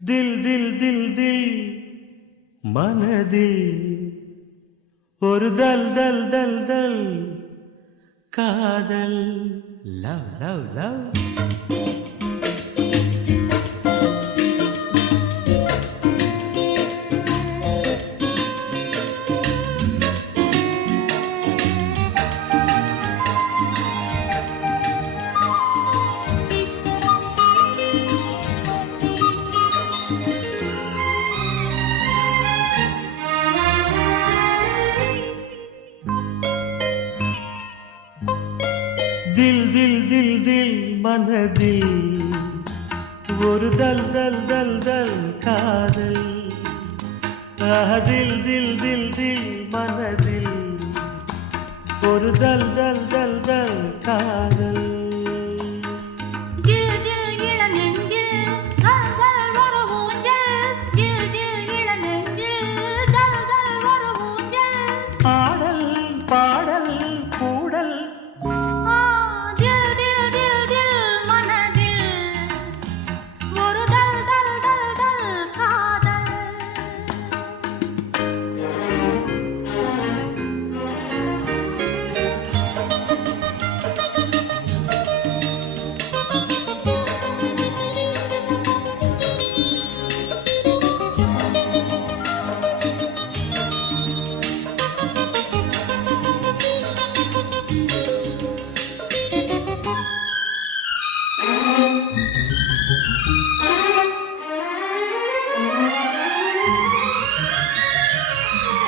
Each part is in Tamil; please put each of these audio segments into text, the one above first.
ദിൽ ദിൽ ദിൽ ദിൽ മനതിൽ ഒരു ദൽ ദൽ ദൽ ദൽ കാതൽ ലവ് ലവ് ലവ് தில் தில் தில் தில் மனதில். ஒரு தல் தல் தல் தல் காதல். தில் தில் தில் தில் மனதில். ஒரு தல் தல் தல் தல் காதல்.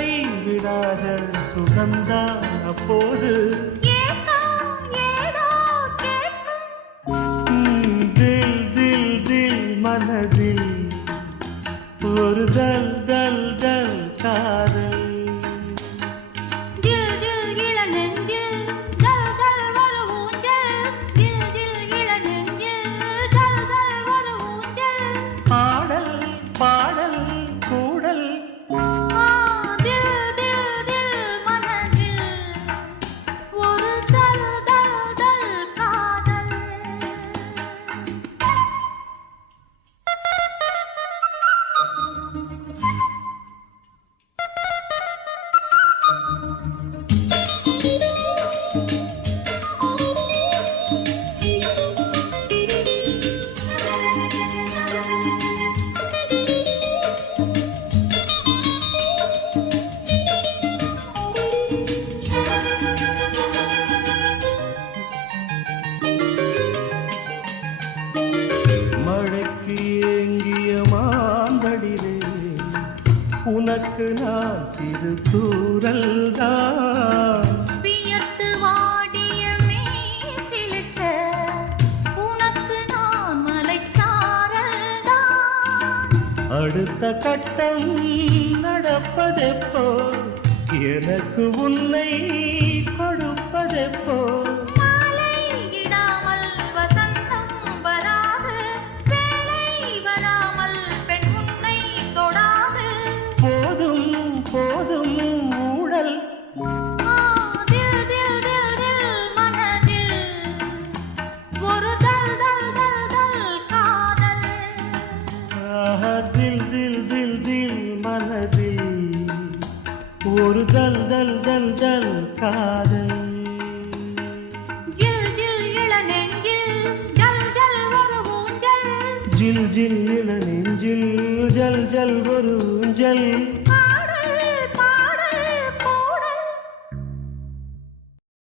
கைவிடாத சுகந்தான் அப்போது. மயங்கிய மாந்தடிலே உனக்கு நான் சிறு தூரல் தான் அடுத்த கட்டம் நடப்பதெப்போ எனக்கு உன்னை கொடுப்பதெப்போ காதல் ஜில் ஜில் இள நெஞ்சில் ஜல் ஜல் ஒரு ஊஞ்சல்.